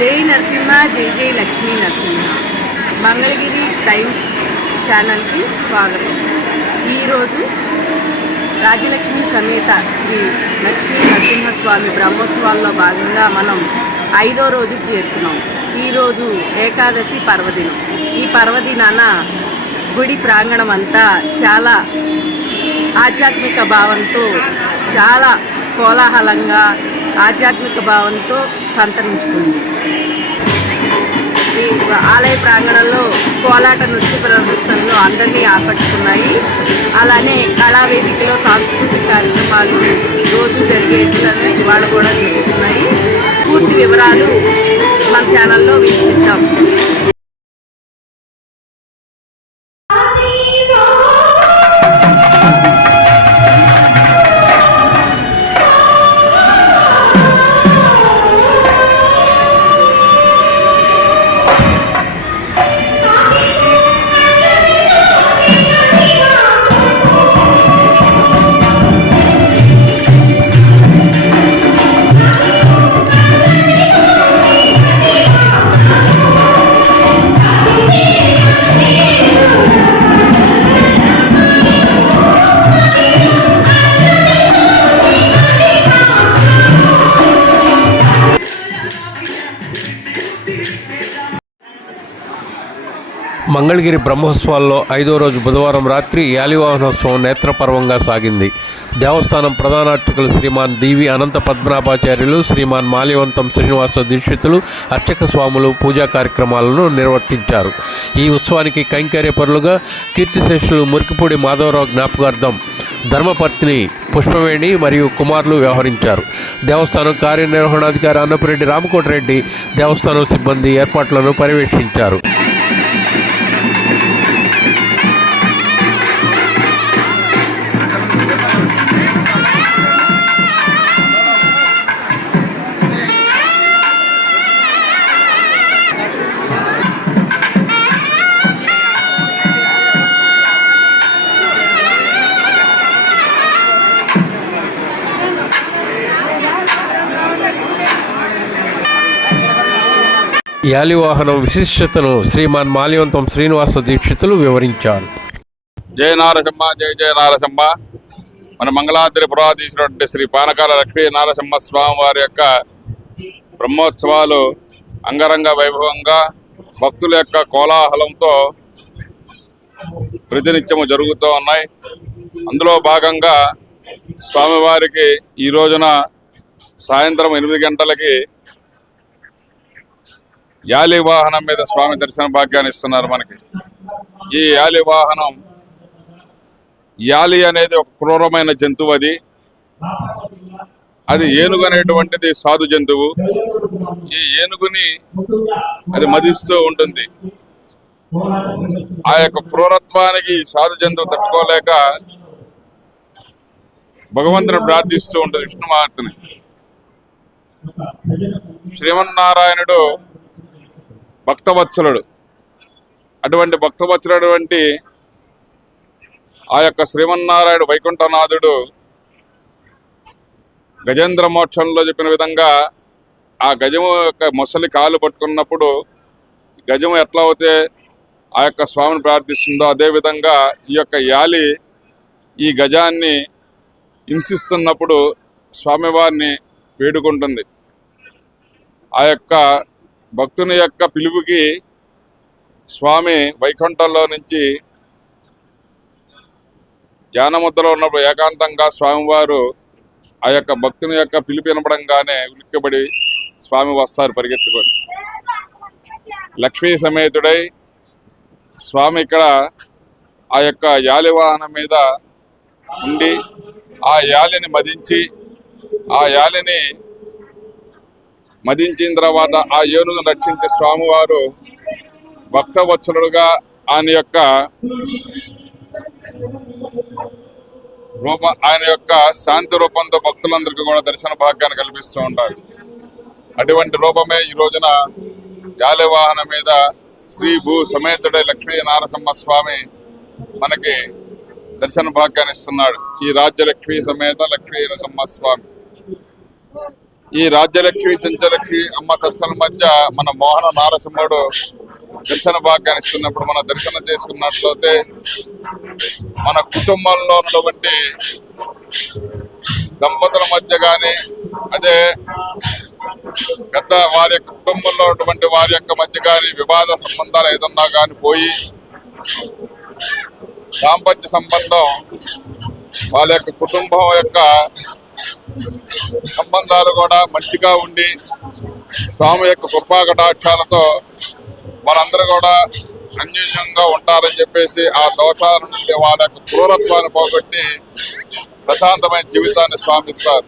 జై నరసింహ జై జై లక్ష్మీ నరసింహ. మంగళగిరి టైమ్స్ ఛానల్కి స్వాగతం. ఈరోజు రాజలక్ష్మి సమేత శ్రీ లక్ష్మీ నరసింహస్వామి బ్రహ్మోత్సవాల్లో భాగంగా మనం ఐదో రోజుకి చేరుకున్నాం. ఈరోజు ఏకాదశి పర్వదినం. ఈ పర్వదినాన గుడి ప్రాంగణం అంతా చాలా ఆధ్యాత్మిక భావంతో చాలా కోలాహలంగా ఆధ్యాత్మిక భావంతో సంతరించుకుంది. ఈ ఆలయ ప్రాంగణంలో కోలాట నృత్య ప్రదర్శనలు అందరినీ ఆకట్టుకున్నాయి. అలానే కళావేదికలో సాంస్కృతిక కార్యక్రమాలు రోజు జరిగేట్లని ఇవాళ కూడా జరుగుతున్నాయి. పూర్తి వివరాలు మన ఛానల్లో వీక్షిద్దాం. మంగళగిరి బ్రహ్మోత్సవాల్లో ఐదో రోజు బుధవారం రాత్రి యాలివాహనోత్సవం నేత్రపర్వంగా సాగింది. దేవస్థానం ప్రధానార్చకులు శ్రీమాన్ దీవి అనంత పద్మనాభాచార్యులు శ్రీమాన్ మాల్యవంతం శ్రీనివాస దీక్షితులు అర్చక స్వాములు పూజా కార్యక్రమాలను నిర్వర్తించారు. ఈ ఉత్సవానికి కైంకర్య పరులుగా కీర్తిశేషులు మురికిపూడి మాధవరావు జ్ఞాపకార్థం ధర్మపత్ని పుష్పవేణి మరియు కుమారులు వ్యవహరించారు. దేవస్థానం కార్యనిర్వహణాధికారి అన్నపురెడ్డి రామకోటరెడ్డి దేవస్థానం సిబ్బంది ఏర్పాట్లను పర్యవేక్షించారు. యాలివాహనం విశిష్టతను శ్రీమాన్ మాల్యవంతం శ్రీనివాస దీక్షితులు వివరించారు. జయ నారసింహ జయ జయ నారసింహ. మన మంగళాద్రి పురాధీశ్వరుడు శ్రీ పానకాల లక్ష్మీ నారసింహ స్వామి వారి యొక్క బ్రహ్మోత్సవాలు అంగరంగ వైభవంగా భక్తుల యొక్క కోలాహలంతో ప్రతినిత్యము జరుగుతూ ఉన్నాయి. అందులో భాగంగా స్వామివారికి ఈ రోజున సాయంత్రం ఎనిమిది గంటలకి యాలి వాహనం మీద స్వామి దర్శన భాగ్యాన్ని ఇస్తున్నారు మనకి. ఈ యాలి వాహనం యాలి అనేది ఒక క్రూరమైన జంతువు అది. అది ఏనుగు అనేటువంటిది సాధు జంతువు. ఈ ఏనుగుని అది మదిస్తూ ఉంటుంది. ఆ యొక్క క్రూరత్వానికి సాధు జంతువు తట్టుకోలేక భగవంతుని ప్రార్థిస్తూ ఉంటుంది విష్ణుమూర్తిని శ్రీమన్నారాయణుడు భక్తవత్సలుడు. అటువంటి భక్తవత్సలుడు వంటి ఆ యొక్క శ్రీమన్నారాయణ వైకుంఠనాథుడు గజేంద్ర మోక్షంలో చెప్పిన విధంగా ఆ గజము యొక్క మొసలి కాలు పట్టుకున్నప్పుడు గజము ఎట్లా అవుతే ఆ యొక్క స్వామిని ప్రార్థిస్తుందో అదేవిధంగా ఈ యొక్క యాలి ఈ గజాన్ని హింసిస్తున్నప్పుడు స్వామివారిని వేడుకుంటుంది. ఆ యొక్క భక్తుని యొక్క పిలుపుకి స్వామి వైకుంఠంలో నుంచి ధ్యానముద్రలో ఉన్నప్పుడు ఏకాంతంగా స్వామివారు ఆ యొక్క భక్తుని యొక్క పిలుపు వినపడంగానే ఉలిక్కబడి స్వామి వస్తారు పరిగెత్తుకొని. లక్ష్మీ సమేతుడై స్వామి ఇక్కడ ఆ యొక్క యాలి వాహనం మీద ఉండి ఆ యాలిని మదించి ఆ యాలిని మదించిన తర్వాత ఆ ఏనుగును రక్షించే స్వామివారు భక్తవత్సలుడుగా ఆయన యొక్క రూప ఆయన యొక్క శాంతి రూపంతో భక్తులందరికీ కూడా దర్శన భాగ్యాన్ని కల్పిస్తూ ఉంటారు. అటువంటి రూపమే ఈ రోజున యాలి వాహనం మీద శ్రీ భూ సమేతుడే లక్ష్మీ నారసింహ స్వామి మనకి దర్శన భాగ్యాన్ని ఇస్తున్నాడు. ఈ రాజ్య లక్ష్మీ సమేత లక్ష్మీ నరసింహ స్వామి. ఈ రాజ్యలక్ష్మి చంచలక్ష్మి అమ్మ సరసల మధ్య మన మోహన నారసింహుడు దర్శన భాగ్యాన్ని ఇస్తున్నప్పుడు మన దర్శనం చేసుకున్నట్లయితే మన కుటుంబంలో ఉన్నటువంటి దంపతుల మధ్య కానీ అదే పెద్ద వారి యొక్క కుటుంబంలో ఉన్నటువంటి వారి యొక్క మధ్య కానీ వివాద సంబంధాలు ఏదన్నా కానీ పోయి దాంపత్య సంబంధం వాళ్ళ యొక్క కుటుంబం యొక్క సంబంధాలు కూడా మంచిగా ఉండి స్వామి యొక్క కృపాకటాక్షాలతో వారందరూ కూడా అన్యోన్యంగా ఉంటారని చెప్పేసి ఆ దోషాల నుండి వాళ్ళ యొక్క క్రూరత్వాన్ని పోగొట్టి ప్రశాంతమైన జీవితాన్ని స్వామిస్తారు.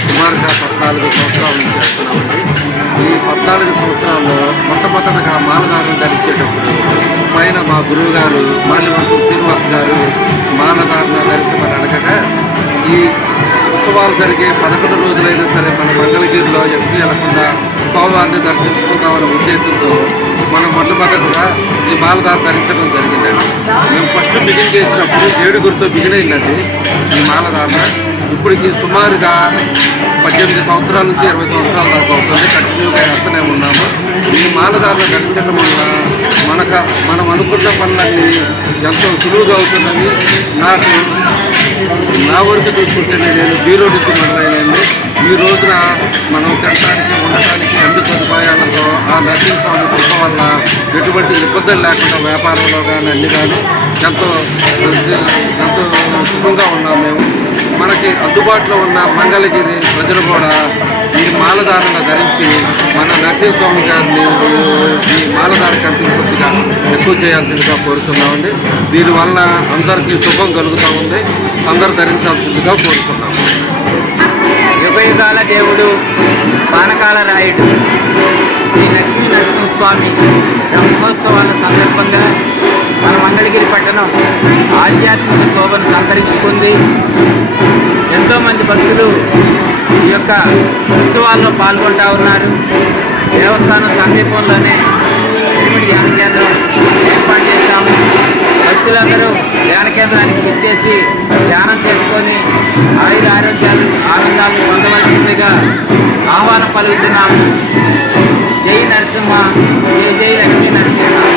సుమారుగా పద్నాలుగు సంవత్సరాలు నుంచి చేస్తున్నామండి. ఈ పద్నాలుగు సంవత్సరాల్లో మొట్టమొదటగా మాలధారణ ధరించేటప్పుడు పైన మా గురువు గారు మాలివంతు శ్రీనివాస్ గారు మాలధారణ ధరించమని అడగగా ఈ ఉత్సవాలు జరిగే పదకొండు రోజులైనా సరే మన మంగళగిరిలో ఎస్పీ వెళ్ళకుండా స్వామివారిని దర్శించుకుందామనే ఉద్దేశంతో మనం మొట్టమొదటిగా ఈ మాలధార ధరించడం జరిగిందండి. మేము ఫస్ట్ బిగిన్ చేసినప్పుడు ఏడుగురితో బిగిన్ అయిందండి ఈ మాలధారణ ఇప్పటికి సుమారుగా పద్దెనిమిది సంవత్సరాల నుంచి ఇరవై సంవత్సరాల దాకా అవుతుంది. కంటిన్యూగా వేస్తూనే ఉన్నాము. ఈ మాలధారణ ధరించడం వల్ల మనక మనం అనుకున్న పనులన్నీ ఎంతో సులువుగా అవుతుందని నాకు నా వరకు చూసుకుంటే నేను జీరో నుంచి మొదలైనండి ఈ రోజున మనం తినడానికి ఉండటానికి అన్ని సదుపాయాలతో ఆ నరసింహస్వామి కృప వల్ల ఎటువంటి ఇబ్బందులు లేకుండా వ్యాపారంలో కానీ అన్ని కానీ ఎంతో ఎంతో సుఖంగా ఉన్నాం మేము. మనకి అందుబాటులో ఉన్న మంగళగిరి ప్రజలు కూడా ఈ మాలధారణ ధరించి మన నరసింహస్వామి గారిని ఈ మాలధార కంపెనీ కొద్దిగా ఎక్కువ చేయాల్సిందిగా కోరుతున్నామండి. దీనివల్ల అందరికీ శుభం కలుగుతూ ఉంది. అందరు ధరించాల్సిందిగా కోరుతున్నాం. యుగయుగాల దేవుడు పానకాల రాయుడు శ్రీ లక్ష్మీ నరసింహస్వామి బ్రహ్మోత్సవాల సందర్భంగా మన మంగళగిరి పట్టణం ఆధ్యాత్మిక శోభను సంతరించుకుంది. ఎంతోమంది భక్తులు ఈ యొక్క ఉత్సవాల్లో పాల్గొంటా ఉన్నారు. దేవస్థానం సమీపంలోనే ఎనిమిది ధ్యాన కేంద్రం ఏర్పాటు చేశాము. భక్తులందరూ కేంద్రానికి ఇచ్చేసి ధ్యానం చేసుకొని ఆయుర ఆరోగ్యాలు ఆనందాలు పొందవలసిందిగా ఆహ్వానం పలుకుతున్నాము. జై నరసింహ జై జై లక్ష్మీ నరసింహ.